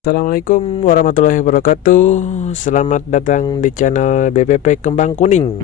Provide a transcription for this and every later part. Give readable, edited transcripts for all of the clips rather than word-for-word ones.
Assalamualaikum warahmatullahi wabarakatuh. Selamat datang di channel BPP Kembang Kuning.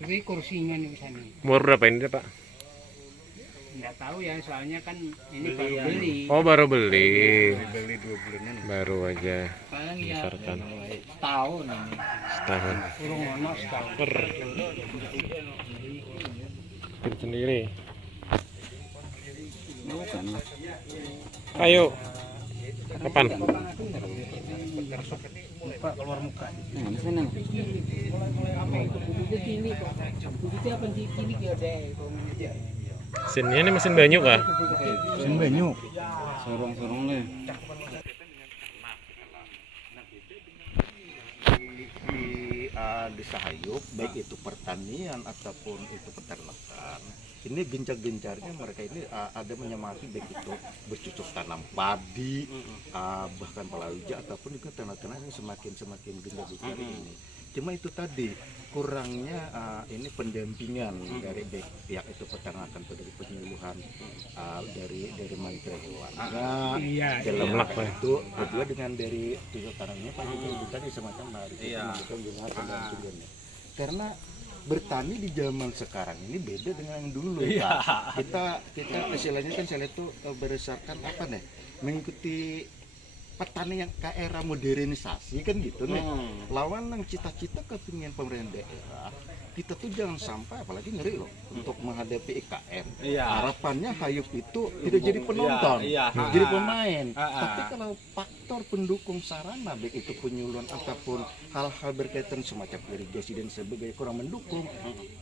Tapi kursinya nih sana. Umur berapa ini Pak? Nggak tahu ya, soalnya kan ini baru beli. Oh, baru beli. Beli 2 bulanan. Baru aja. Paling ya Besarkan. tahun ini. Setahun. Kurang ono setahun. Bikin sendiri. Bukan. Ayo. Kapan? Pak keluar muka. Nah, sana. Itu gini kok. Itu apa di kiri ya deh. Mesinnya ini mesin banyu kah? Mesin banyu. Sorong-sorong le. Di Sahayuk, baik itu pertanian ataupun itu peternakan, ini gencar-gencarnya mereka ini ada menyemangati baik itu padi, bahkan palawija ataupun juga tanah-tanah yang semakin gencar dicari ini. Cuma itu tadi kurangnya ini pendampingan dari pihak itu peternakan atau dari penyuluhan dari Menteri Hewan. Dalam itu kedua dengan dari tujuh tanahnya Pak itu tadi semacam hari itu mendukung pendampingannya. Karena bertani di zaman sekarang ini beda dengan yang dulu, Pak. Kita istilahnya kan saya lihat tuh berdasarkan apa nih? Mengikuti petani yang ke era modernisasi kan gitu nih. Lawan yang cita-cita kepingin pemerintah daerah, kita tuh jangan sampai apalagi ngeri loh untuk menghadapi IKN. Harapannya hayup itu tidak jadi penonton, jadi pemain. Tapi kalau faktor pendukung sarana baik itu penyuluhan ataupun hal-hal berkaitan semacam irigasi dan sebagainya kurang mendukung,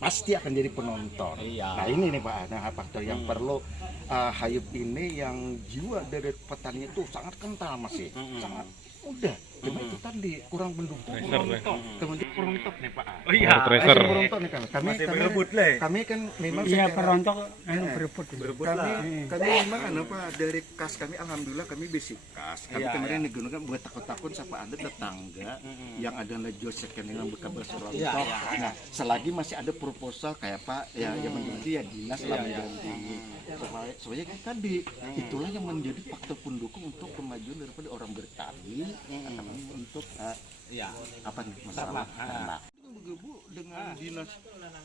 pasti akan jadi penonton. Nah ini nih Pak, nah faktor yang perlu hayup ini yang jiwa dari petani itu sangat kental masih, sangat mudah. Cuma itu tadi kurang mendukung, kemudian kurang top nih Pak. Kurang top nih kan. Kami kan memang perontok berebut. Kami memang Pak dari kas kami alhamdulillah kami basic kas. Kami kemarin digunakan buat takut-takut siapa ada tetangga yang ada jual second yang berkabar serontok. Nah, selagi masih ada proposal kayak Pak yang menjadi dinas lah mengganti. Soalnya kan tadi itulah yang menjadi faktor pendukung untuk kemajuan daripada orang bertani untuk apa nih masalah ternak bergebu dengan dinas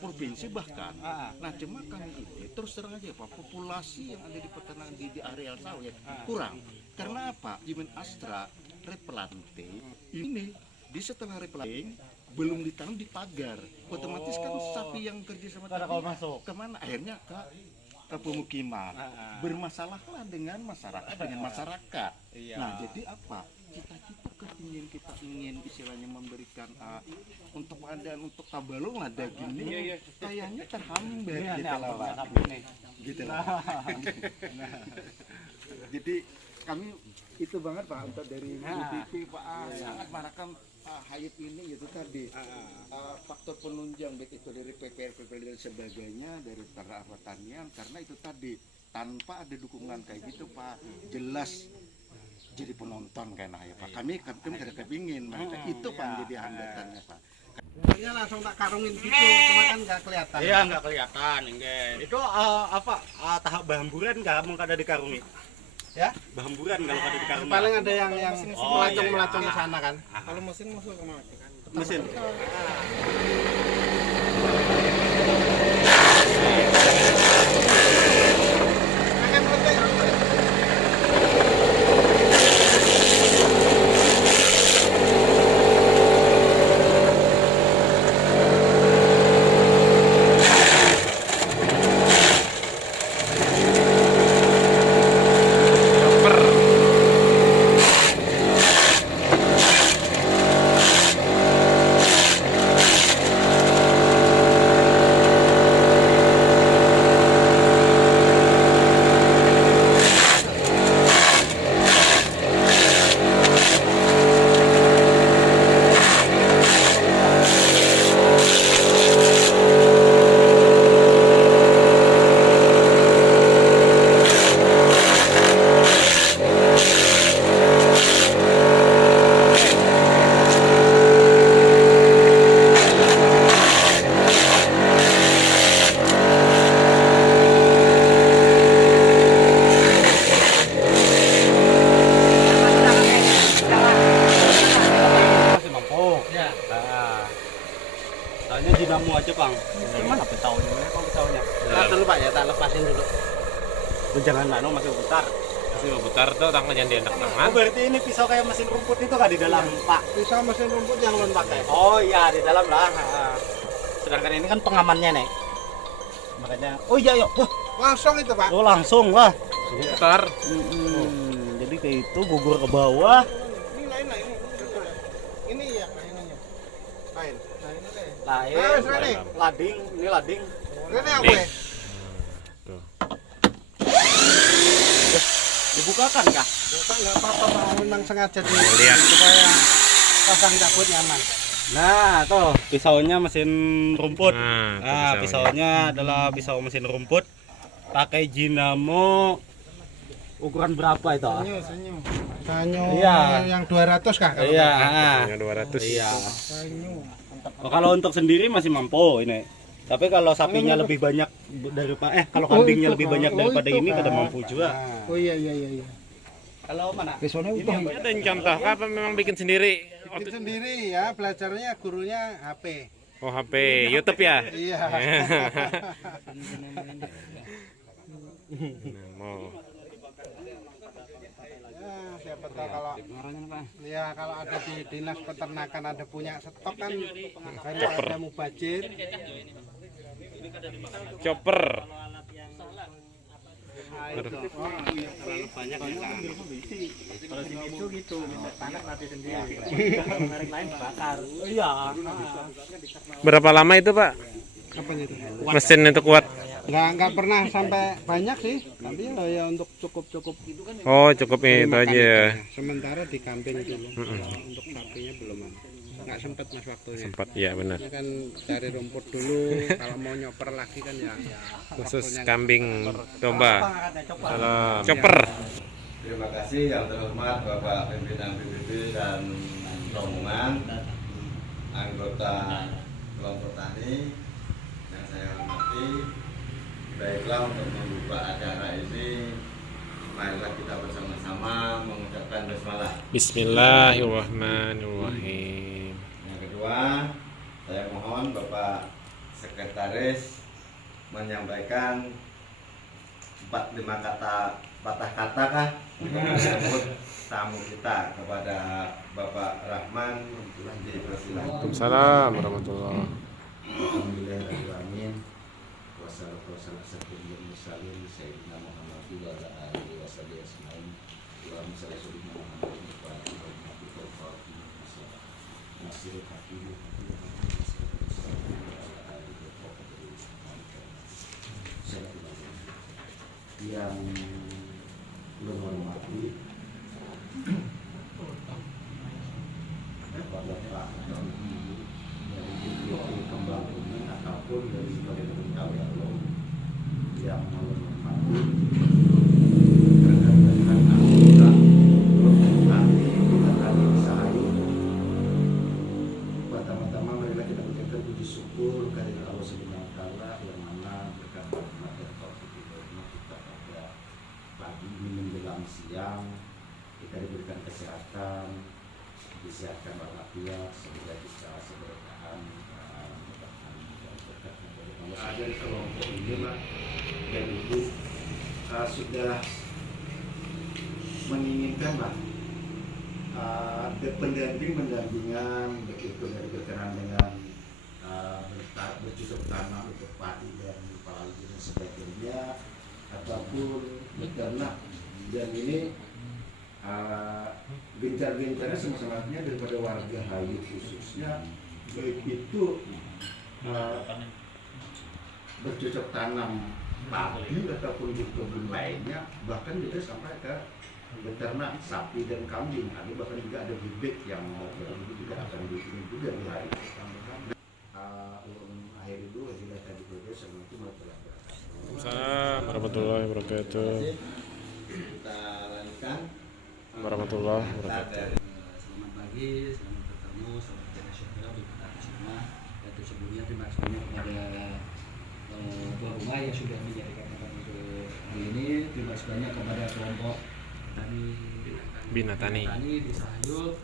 provinsi bahkan. Nah cuma kami ini terus terang aja Pak, populasi yang ada di peternakan di areal sawit kurang. Karena apa? Jimin Astra replante ini di setelah replanting belum ditanam di pagar, otomatis kan sapi yang kerja sama tadi kemana? Akhirnya ke pemukiman. Bermasalahlah dengan masyarakat. Nah jadi apa? Cita-cita kepingin kita ingin istilahnya memberikan untuk pengadaan untuk tabalong lah daging ini kayaknya terhambat gitu lah. Jadi kami itu banget Pak untuk dari UTP Pak sangat marakan hayat ini gitu tadi faktor penunjang baik itu dari PPR dan sebagainya dari pertanian karena itu tadi tanpa ada dukungan kayak gitu Pak jelas jadi penonton kayaknya ya Pak. Kami kada kepingin mereka itu Pak menjadi hambatannya Pak. Ini langsung tak karungin gitu, cuma kan nggak kelihatan. Iya nggak kelihatan, enggak. Itu apa tahap bahamburan nggak mau kada dikarungi? Ya? Bahamburan kalau kada dikarungi. Paling ada yang melacong ke sana kan. Kalau mesin masuk ke mana? Mesin. Dinamo aja Bang. Gimana petaunya? Kalau petaunya. Nah, dulu Pak ya, tak lepasin dulu. Jangan masih putar. Masih putar tuh tangannya di enak tangan. Oh, berarti ini pisau kayak mesin rumput itu kan di dalam, Pak. Pisau mesin rumput yang lon pakai. Oh iya, di dalam lah. Sedangkan ini kan pengamannya nih. Makanya, oh iya yuk. Wah, langsung itu Pak. Oh langsung wah. Putar. Jadi kayak itu gugur ke bawah. Ini lain lah ini. Ini ya ininya. Lain. Lain. Lading, ini lading. Ini apa ya? Dibukakan kah? Buka nggak apa-apa Pak, memang sengaja lihat supaya pasang cabut nyaman. Nah, tuh pisaunya mesin rumput. Nah, pisaunya adalah pisau mesin rumput pakai Jinamo ukuran berapa itu? Sanyo. Sanyo Iya. yang 200 kah? Kalau Iya. Yang 200. Iya. Sanyo. Oh, kalau untuk sendiri masih mampu ini. Tapi kalau sapinya lebih banyak daripada kalau kambingnya lebih banyak daripada ini kada mampu juga. Oh iya. Kalau mana? Ada yang contoh apa memang bikin sendiri? Bikin sendiri ya, belajarnya gurunya HP. Oh, HP, YouTube ya? Iya. Nah, mau. Ya, siapa tahu kalau ada di dinas peternakan ada punya stok kan baru ada mubajir. Chopper. Kalau itu gitu, panas mati sendiri. Merek lain bakar. Iya. Berapa lama itu, Pak? Apa itu? Mesin itu kuat. Nggak pernah sampai banyak sih, tapi ya untuk cukup. Oh, cukup itu aja. Sementara di kambing dulu, untuk sapinya belum ada. Nggak sempat mas waktunya. Sempat ya, benar. Ini kan cari rumput dulu, kalau mau nyoper lagi kan ya. Khusus waktunya kambing domba. Salam. Chopper. Terima kasih yang terhormat Bapak Pimpinan PBB dan rombongan anggota kelompok tani yang saya hormati. Baiklah, untuk membuka acara ini, marilah kita bersama-sama mengucapkan basmalah. Bismillahirrahmanirrahim. Yang kedua, saya mohon Bapak Sekretaris menyampaikan 4-5 kata patah kata kah untuk menyambut tamu kita kepada Bapak Rahman. Dipersilakan. Waalaikumsalam warahmatullahi. Alhamdulillahirrahmanirrahim. Wassalatu wassalamu ala mursalin sayyidina Muhammad wa ala alihi wasallam ajmain. Allahumma shalli ala sayyidina Muhammad wa ala alihi wasallam. Nasir hakim yang belum menghormati Bapak dan Ibu dari BPP Kembang Bumi ataupun dari pemerintah yang menghormati rekan-rekan anggota tani Sahayu. Pertama-tama marilah kita mengucapkan puji syukur kehadirat Allah Subhanahu wa taala yang mana berkat rahmat dan taufik hidayahnya kita pada pagi ini menjelang siang kita diberikan kesehatan, disehatkan walafiat sehingga bisa seberkahan ada di kelompok ini lah dan ibu sudah menginginkan lah pendampingan begitu dari berkenan dengan bercocok tanam untuk padi dan padi dan sebagainya ataupun beternak dan ini gencar-gencarnya sama-samanya daripada warga Hayu khususnya baik itu bercocok tanam padi ataupun di kebun lainnya bahkan juga sampai ke beternak sapi dan kambing ada bahkan juga ada bibit yang juga akan dikirim juga di hari akhir itu sudah tadi berdoa Assalamualaikum warahmatullahi wabarakatuh. kita lanjutkan Warahmatullahi wabarakatuh. Selamat pagi, selamat bertemu, selamat bernasional di kita semua. Dan sebelumnya terima kasih banyak kepada tuan rumah yang sudah menjadikan tempat untuk hari ini. Terima kasih banyak kepada kelompok tani Bina Tani di Sahayu,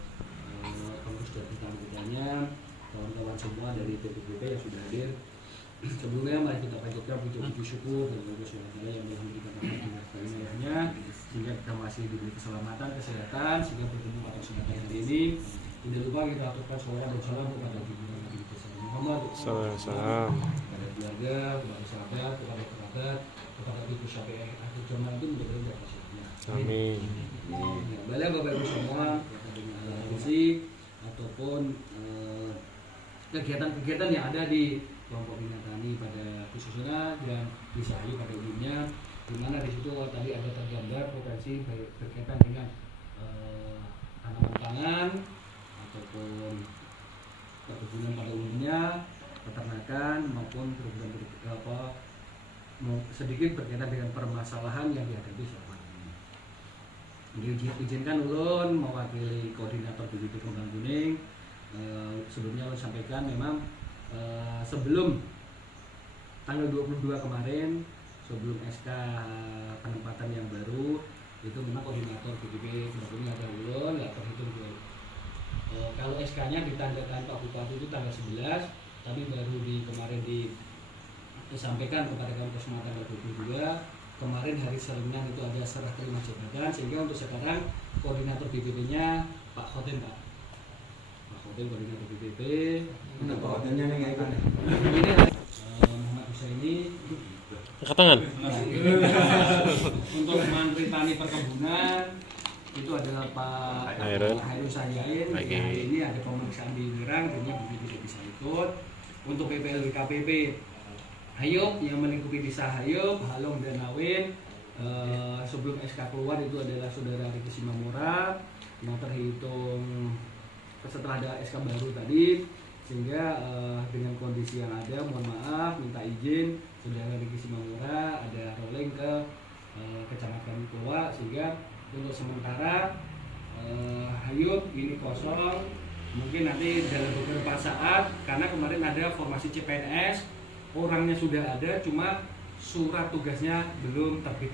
pengurus dan anggotanya, kawan-kawan semua dari PPBB yang sudah hadir. Sebelumnya mari kita panjatkan puji syukur dan Allah SWT yang telah memberikan rahmatnya sehingga kita masih diberi keselamatan, kesehatan sehingga bertemu pada kesempatan hari ini. Tidak lupa kita aturkan sholawat dan salam kepada junjungan Nabi kita Muhammad, Salam. kepada keluarga, kepada sahabat, kepada kerabat, kepada ibu sampai akhir zaman itu mudah-mudahan dapat syaratnya. Amin. Balik Bapak Ibu semua dengan fungsi ataupun kegiatan-kegiatan yang ada di kelompok Bina Tani pada khususnya dan di Sahayu pada umumnya, di mana di situ tadi ada tergambar potensi berkaitan dengan tanaman pangan ataupun perkebunan pada umumnya, peternakan maupun perkebunan sedikit berkaitan dengan permasalahan yang dihadapi selama ini. Diizinkan ulun mewakili koordinator BPP Kembang Kuning. Sebelumnya ulun sampaikan memang sebelum tanggal 22 kemarin, sebelum SK penempatan yang baru, itu memang koordinator BPP Kembang Kuning ada ulun, nggak terhitung dulu. Kalau SK-nya ditandakan Pak Bupati itu tanggal 11, tapi baru kemarin disampaikan kepada Kabupaten Sumatera tanggal 22. Kemarin hari Senin itu ada serah terima jabatan, sehingga untuk sekarang koordinator BPP-nya Pak Khotim, Pak Khotim koordinator BPP. Untuk Pak Khotimnya yang ikut. Ini Muhammad Husaini. Angkat tangan. Untuk Menteri Tani Perkebunan itu adalah Pak Hairul Sayain. Ini ada pemeriksaan di Ngerang, dia tidak bisa ikut. Untuk PPLB KPP Hayop yang melingkupi desa Hayop, Halong dan Awin, sebelum SK keluar itu adalah saudara Riki Simamora yang terhitung setelah ada SK baru tadi, sehingga dengan kondisi yang ada, mohon maaf, minta izin saudara Riki Simamora ada rolling ke Kecamatan Goa, sehingga untuk sementara Hayop ini kosong. Mungkin nanti dalam beberapa saat, karena kemarin ada formasi CPNS, orangnya sudah ada, cuma surat tugasnya belum terbit.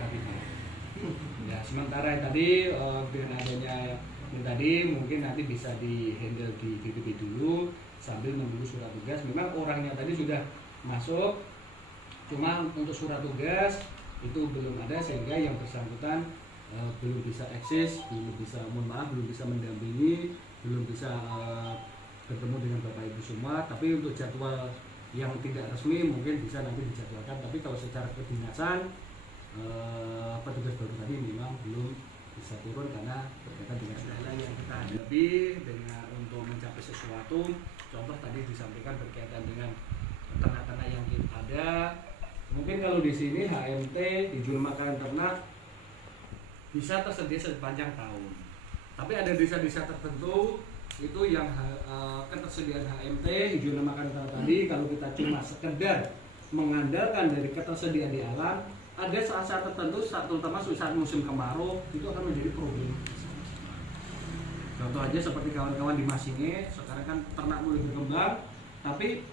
Ya, sementara tadi dengan adanya yang tadi mungkin nanti bisa di handle di BPP dulu sambil menunggu surat tugas. Memang orangnya tadi sudah masuk, cuma untuk surat tugas itu belum ada, sehingga yang bersangkutan belum bisa eksis, belum bisa, mohon maaf, belum bisa mendampingi, belum bisa bertemu dengan Bapak Ibu semua. Tapi untuk jadwal yang tidak resmi mungkin bisa nanti dijadwalkan, tapi kalau secara kedinasan petugas baru tadi memang belum bisa turun karena berkaitan dengan kendala yang kita hadapi dengan untuk mencapai sesuatu. Contoh tadi disampaikan berkaitan dengan ternak-ternak yang kita ada. Mungkin kalau di sini HMT dijual makanan ternak bisa tersedia sepanjang tahun, tapi ada desa-desa tertentu itu yang ketersediaan HMT hijau makanan tadi, kalau kita cuma sekedar mengandalkan dari ketersediaan di alam, ada saat-saat tertentu, terutama saat musim kemarau, itu akan menjadi problem. Contoh aja seperti kawan-kawan di Masinge, sekarang kan ternak mulai berkembang, tapi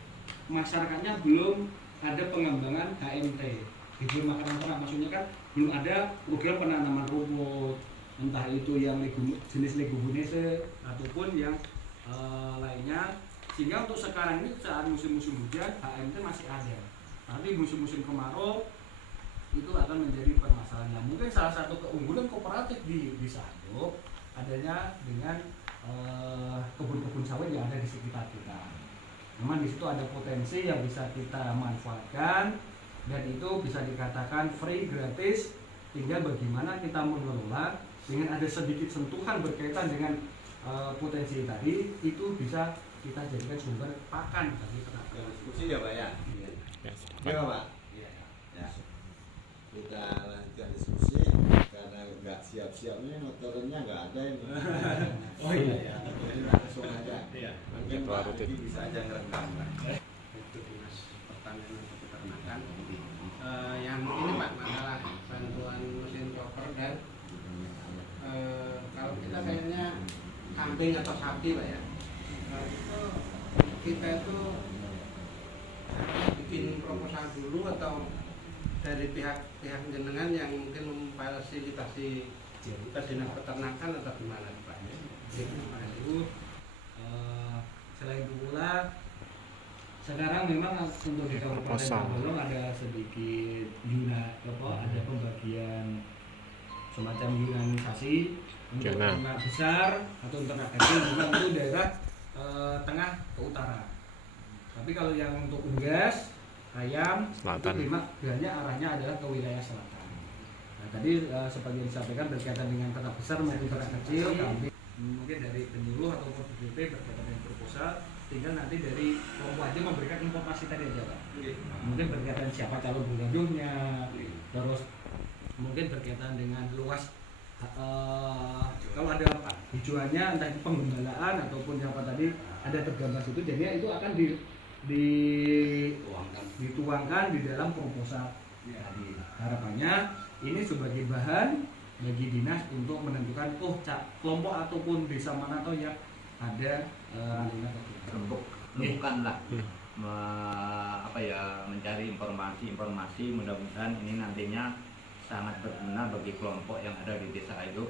masyarakatnya belum ada pengembangan HMT hijau makanan ternak, maksudnya kan belum ada program penanaman rumput, entah itu yang jenis leguminosa ataupun yang lainnya, sehingga untuk sekarang ini saat musim-musim hujan HMT masih ada, tapi musim-musim kemarau itu akan menjadi permasalahan. Nah, mungkin salah satu keunggulan kooperatif di Sadop adanya dengan kebun-kebun sawit yang ada di sekitar kita. Memang di situ ada potensi yang bisa kita manfaatkan, dan itu bisa dikatakan free, gratis. Tinggal bagaimana kita mengelola dengan ada sedikit sentuhan berkaitan dengan potensi tadi, itu bisa kita jadikan sumber pakan bagi ternak. Diskusi ya Pak ya? Iya Pak? Ya. Kita lanjutkan diskusi, karena nggak siap-siapnya motornya nggak ada ini. Oh iya, langsung aja. Mungkin Pak Rudi bisa aja ngerekam. Itu Dinas Pertanian dan Peternakan. Yang ini Pak, masalah bantuan mesin chopper dan kalau kita kayaknya kambing atau sapi Pak ya, itu kita itu bikin proposal dulu atau dari pihak jenengan yang mungkin memfasilitasi ke Dinas Peternakan atau gimana Pak? Itu selain itu pula sekarang memang untuk di Kabupaten Tabalong ada sedikit ada pembagian semacam yunanisasi untuk ternak besar atau ternak kecil, juga itu daerah tengah ke utara. Tapi kalau yang untuk unggas, ayam, selatan, itu memang arahnya adalah ke wilayah selatan. Nah, tadi seperti yang disampaikan berkaitan dengan ternak besar maupun ternak kecil, kami mungkin dari penyuluh atau BPP berkaitan dengan proposal, tinggal nanti dari kelompok aja memberikan informasi tadi aja Pak. Mungkin berkaitan siapa calon pengajunya, terus mungkin berkaitan dengan luas kalau ada tujuannya entah itu penggembalaan ataupun apa tadi ada tergambar situ, jadi itu akan dituangkan di dalam proposal. Jadi harapannya ini sebagai bahan bagi dinas untuk menentukan kelompok ataupun desa mana atau yang ada dinas bukanlah mencari informasi mudah-mudahan ini nantinya sangat berguna bagi kelompok yang ada di desa itu.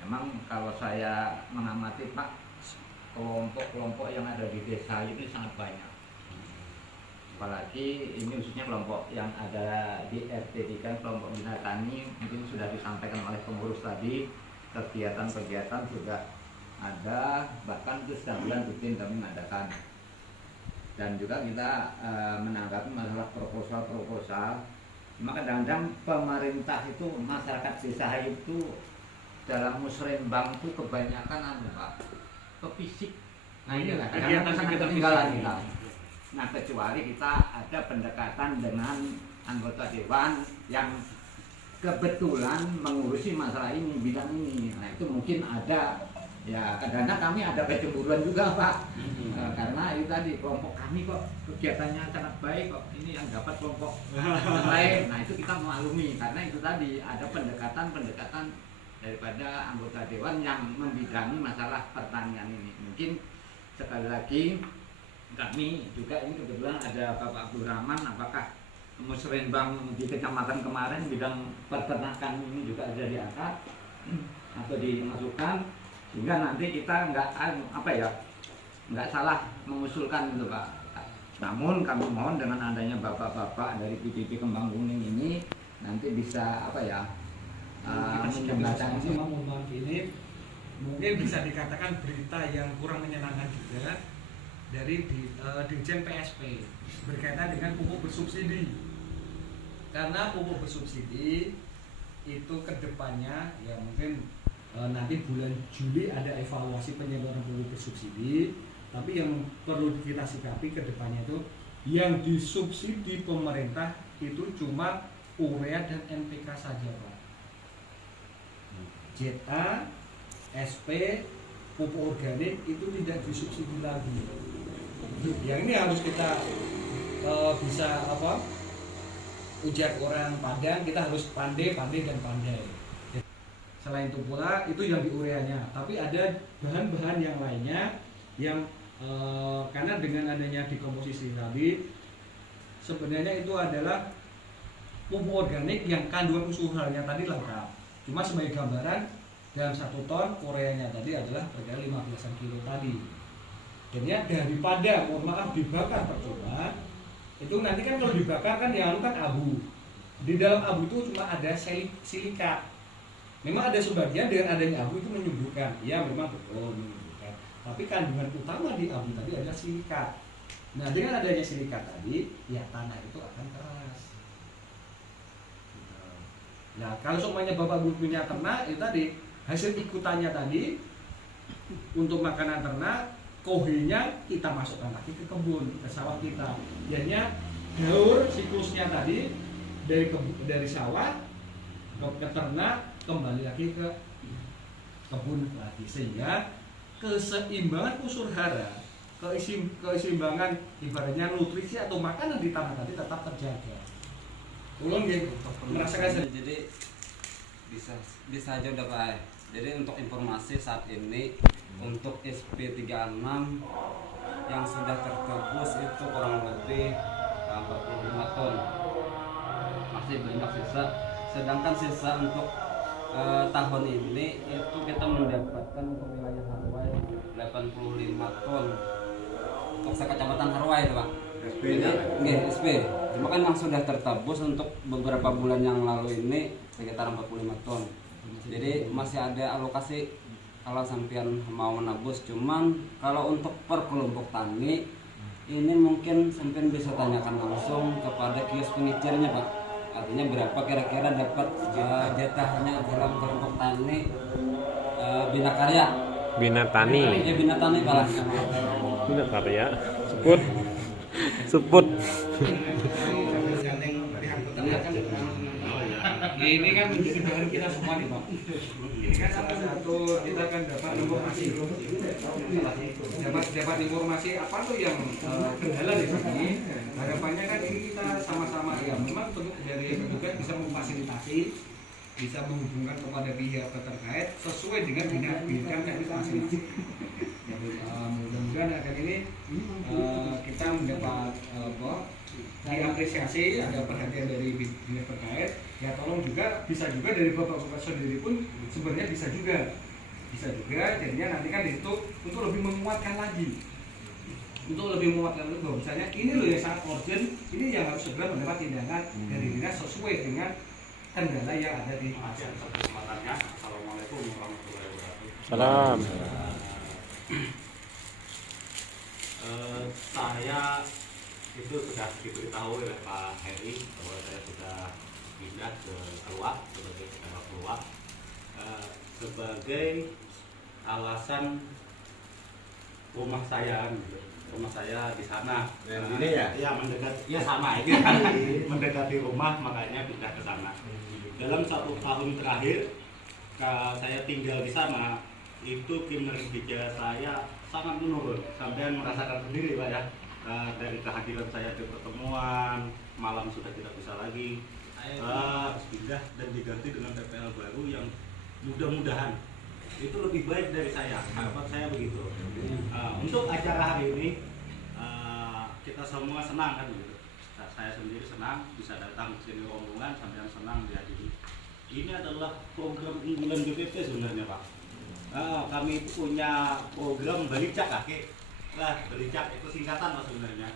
Memang kalau saya mengamati Pak, kelompok-kelompok yang ada di desa ini sangat banyak. Apalagi ini khususnya kelompok yang ada di RT 3, kelompok Bina Tani, mungkin sudah disampaikan oleh pengurus tadi, kegiatan-kegiatan sudah ada, bahkan itu setiap bulan rutin kami mengadakan. Dan juga kita menanggapi masalah proposal. Maka kadang-kadang pemerintah itu, masyarakat desa itu dalam musrembang itu kebanyakan Pak, ke fisik. Nah ini kadang-kadang sangat ketinggalan kita. Nah kecuali kita ada pendekatan dengan anggota dewan yang kebetulan mengurusi masalah ini, bidang ini. Nah itu mungkin ada, ya kadang-kadang kami ada kecemburuan juga Pak, karena itu tadi kelompok kami kok kegiatannya sangat baik kok, ini yang dapat kelompok yang lain. Nah itu kita memaklumi, karena itu tadi ada pendekatan daripada anggota dewan yang membidangi masalah pertanian ini. Mungkin sekali lagi kami juga ini kebetulan ada Bapak Abdul Rahman, apakah musrenbang di kecamatan kemarin bidang peternakan ini juga ada diangkat atau dimasukkan, sehingga nanti kita nggak salah mengusulkan gitu Pak. Namun kami mohon dengan adanya bapak-bapak dari PDP Kembang Kuning ini nanti bisa menjembatani ini mungkin bisa dikatakan berita yang kurang menyenangkan juga dari Dirjen PSP berkaitan dengan pupuk bersubsidi. Karena pupuk bersubsidi itu kedepannya ya mungkin nanti bulan Juli ada evaluasi penyaluran pupuk bersubsidi, tapi yang perlu kita sikapi kedepannya itu yang disubsidi pemerintah itu cuma urea dan NPK saja Pak. ZA, SP, pupuk organik itu tidak disubsidi lagi. Yang ini harus kita bisa ujar orang Padang, kita harus pandai dan pandai. Selain itu pula itu yang di ureanya, tapi ada bahan-bahan yang lainnya yang karena dengan adanya dekomposisi tadi sebenarnya itu adalah pupuk organik yang kandungan unsur harinya tadi lengkap. Cuma sebagai gambaran dalam 1 ton ureanya tadi adalah berkira 15 kilo tadi. Jadinya daripada dibakar percuma, itu nanti kan kalau dibakar kan yang kan abu. Di dalam abu itu cuma ada silikat. Memang ada sebagian dengan adanya abu itu menyembuhkan. Ya memang betul menyembuhkan. Tapi kandungan utama di abu tadi adalah silikat. Nah dengan adanya silikat tadi, ya tanah itu akan keras. Nah kalau semuanya Bapak punya ternak itu tadi hasil ikutannya tadi untuk makanan ternak, kohenya kita masukkan lagi ke kebun, ke sawah kita. Jadinya daur siklusnya tadi dari sawah ke ternak kembali lagi ke kebun lagi, sehingga keseimbangan unsur hara, keseimbangan ibaratnya nutrisi atau makanan di tanah tadi tetap terjaga. Ulun gitu merasakan. Jadi bisa aja udah Pak. Jadi untuk informasi saat ini untuk SP36 yang sudah tertebus itu kurang lebih 45 ton. Masih banyak sisa. Sedangkan sisa untuk tahun ini itu kita mendapatkan untuk wilayah Harwai 85 ton. Untuk sekecamatan Harwai itu Pak. SP. Cuma kan yang sudah tertebus untuk beberapa bulan yang lalu ini sekitar 45 ton. Jadi masih ada alokasi kalau sampean mau menebus. Cuman kalau untuk per kelompok tani ini mungkin sampean bisa tanyakan langsung kepada kios pengicirnya Pak. Artinya berapa kira-kira dapat jatahnya dalam kelompok tani Bina Karya. Bina Tani. Ya Bina Tani Pak. Bina Karya. Suput. Ini kan menjadi bahan kita semua nih Pak. Ini kan salah satu kita akan dapat informasi apa tuh yang kendala di sini. Harapannya kan ini kita sama-sama ya memang dari petugas bisa memfasilitasi bisa menghubungkan kepada pihak terkait sesuai dengan bidang teknis masing-masing. Mudah-mudahan akan ini kita mendapat diapresiasi, ada perhatian dari dinas terkait. Ya tolong juga bisa juga dari bapak-bapak sendiri pun sebenarnya bisa juga jadinya nanti kan itu untuk lebih menguatkan lagi bahwa misalnya ini loh yang sangat urgent, ini yang harus segera mendapat tindakan dari dinas sesuai dengan kendala yang ada di masyarakat. Assalamualaikum warahmatullahi wabarakatuh. Salam. Saya itu sudah diberitahu oleh Pak Heri bahwa saya sudah pindah ke Keluak sebagai ketua Keluak sebagai alasan rumah saya di sana. Ini ya? Ya mendekat, ya sama ini kan mendekati rumah, makanya pindah ke sana. Dalam 1 tahun terakhir saya tinggal di sana, itu kinerja saya sangat menurun. Sampai merasakan sendiri Pak ya, dari kehadiran saya di pertemuan malam sudah tidak bisa lagi, harus pindah dan diganti dengan TPL baru yang mudah-mudahan itu lebih baik dari saya. Harapan saya begitu. Untuk acara hari ini kita semua senang kan gitu. Saya sendiri senang bisa datang ke sini, rombongan sampai yang senang dihadiri. Ini adalah program unggulan BPP sebenarnya Pak. Kami itu punya program Balicak kakek. Balicak itu singkatan Pak sebenarnya.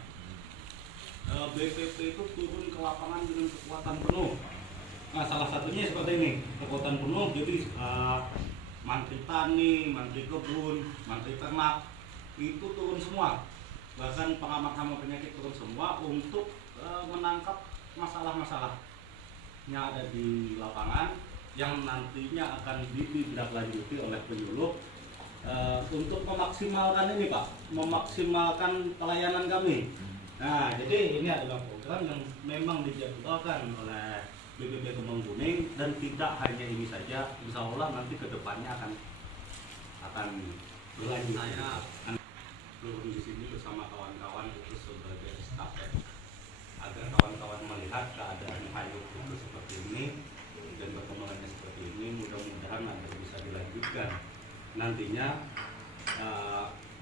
BPP itu turun ke lapangan dengan kekuatan penuh. Salah satunya seperti ini, kekuatan penuh. Jadi mantri tani, mantri kebun, mantri ternak itu turun semua. Bahkan pengamat hama penyakit turun semua untuk menangkap masalah-masalah yang ada di lapangan yang nantinya akan ditindaklanjuti oleh penyuluh untuk memaksimalkan ini Pak, memaksimalkan pelayanan kami. Nah, jadi ini adalah program yang memang dijadwalkan oleh BPP Kembang Kuning dan tidak hanya ini saja, insya Allah nanti kedepannya akan berlanjut. Saya turun di sini bersama kawan-kawan itu sebagai estafet agar kawan-kawan melihat keadaan hayuk itu seperti ini dan perkembangannya seperti ini, mudah-mudahan agar bisa dilanjutkan nantinya,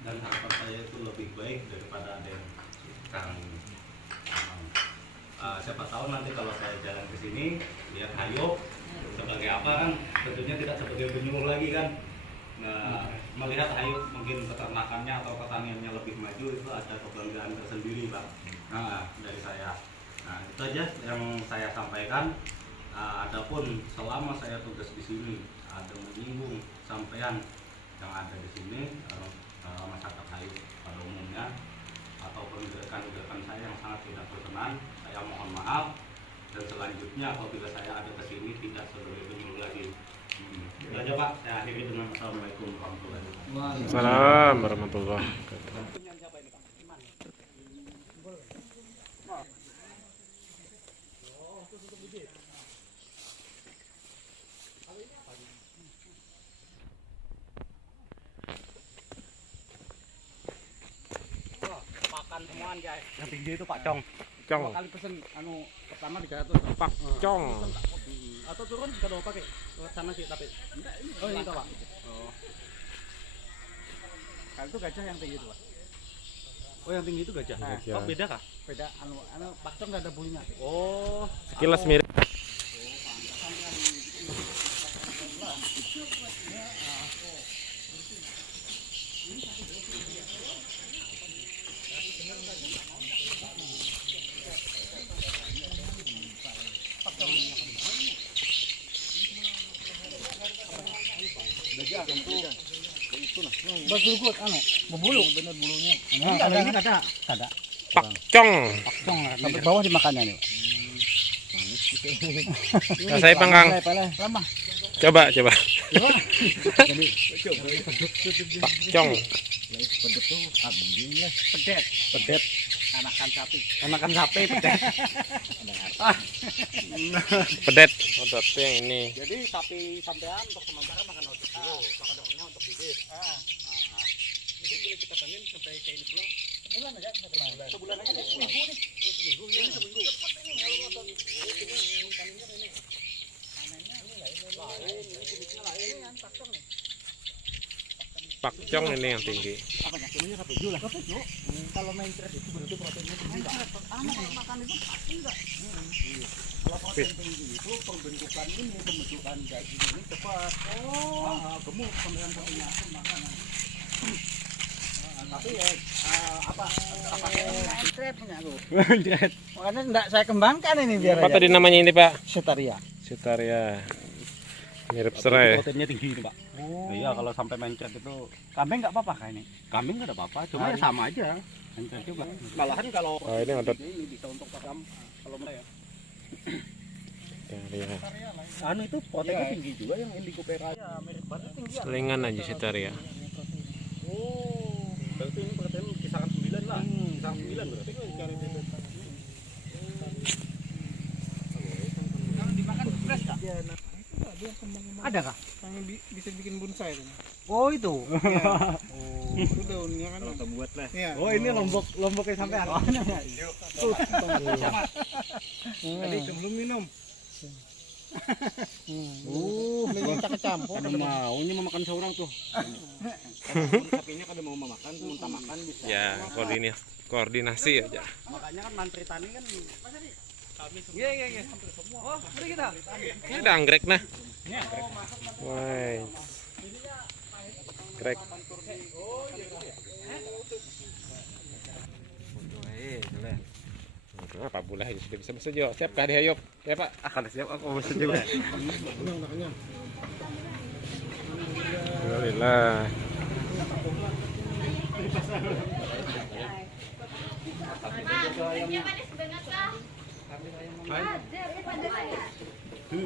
dan harapan saya itu lebih baik daripada ada yang sekarang ini. Siapa tahu nanti kalau saya jalan ke sini lihat hayuk sebagai apa kan, tentunya tidak sebagai penyuluh lagi kan. Melihat hayuk mungkin peternakannya atau pertaniannya lebih maju, itu ada kebanggaan tersendiri Pak. Dari saya. Itu aja yang saya sampaikan. Adapun selama saya tugas di sini ada menyinggung sampean yang ada di sini, masyarakat hayuk pada umumnya ataupun rekan-rekan saya yang sangat tidak berkenan, saya mohon maaf, dan selanjutnya apabila saya ada ke sini tidak sebagai penyuluh lagi. Itu aja Pak, saya akhiri dengan Assalamualaikum warahmatullahi wabarakatuh. Salam warahmatullahi wabarakatuh. Pakan semuaan guys. Yang tinggi itu Pak Cong. Dua kali pesen pertama 300 Pak Cong. atau turun ke bawah pakai lewat sana sih tapi oh ini Pak. Kalau itu gajah yang tinggi itu Pak. Oh yang tinggi itu gajah. Oh beda kah? Beda Pak Cong nggak ada bulunya. Oh Sekilas mirip. Bergugut berbulu bener bulunya. Kalau ini ada. Pak Cong. Sampai bawah dimakannya nih. Saya panggang. Lama. Coba. Pak Cong. Pedet. Anakan sapi pedet. Pedet. Oh, berarti yang ini. Jadi sapi sampean untuk sementara makan roti dulu, makan daunnya untuk bibit. Mungkin boleh kita panen sampai kayak ini pulang. Sebulan aja bisa kelar. Sebulan aja deh. Seminggu nih. Seminggu. Ini seminggu. Cepat ini kalau ngotot. Ini panennya ini. Panennya ini lah ya. Pakcong ini yang tinggi. Apanya? Ini ketujuh lah. Ketujuh. Kalau mencret itu berarti proteinnya tinggi Pak. Kalau makan itu pasti enggak. Kalau protein tinggi itu pembentukan daging ini cepat. Gemuk pembentukan proteinnya makanan. Tapi ya apa mencret punya aku. Mencret. Makanya enggak saya kembangkan ini biar Apa tadi namanya ini Pak? Setaria. Setaria. Mirip serai. Proteinnya tinggi ini Pak. Iya kalau sampai mencret itu kambing nggak apa-apa kayak ini. Kambing nggak ada apa-apa, cuma ya sama aja. Mencret juga. Malahan kalau ini otot. Ini bisa untuk padam kalau mulai ya. Setaria. Anu itu proteinnya tinggi juga yang indigo pera. Ya, mirip banget tinggi. Selingan aja Setaria. Oh, berarti ini protein kisaran 9 lah. Kisaran 9 berarti kalau dicari itu. Kalau dimakan fresh Kak? Ada kah? Yang bisa bikin bonsai itu. Oh itu. Ya. Oh, itu daunnya kan kita buat lah. Ya. Oh ini lomboknya sampai apa? Tuh. Tadi sebelum minum. Ini campur. Ada maunya mau makan seorang tuh. Sapinya kada mau makan, muntah makan bisa. Ya, koordinasi aja. Makanya kan mantri tani kan. Iya. Oh, mari kita. Ini ada anggrek nah. Wah. Anggrek. Apa bulah ini sudah bisa besejo. Siap kah dia Yop? Ya Pak. Akan siap aku besejo. Alhamdulillah. Ada,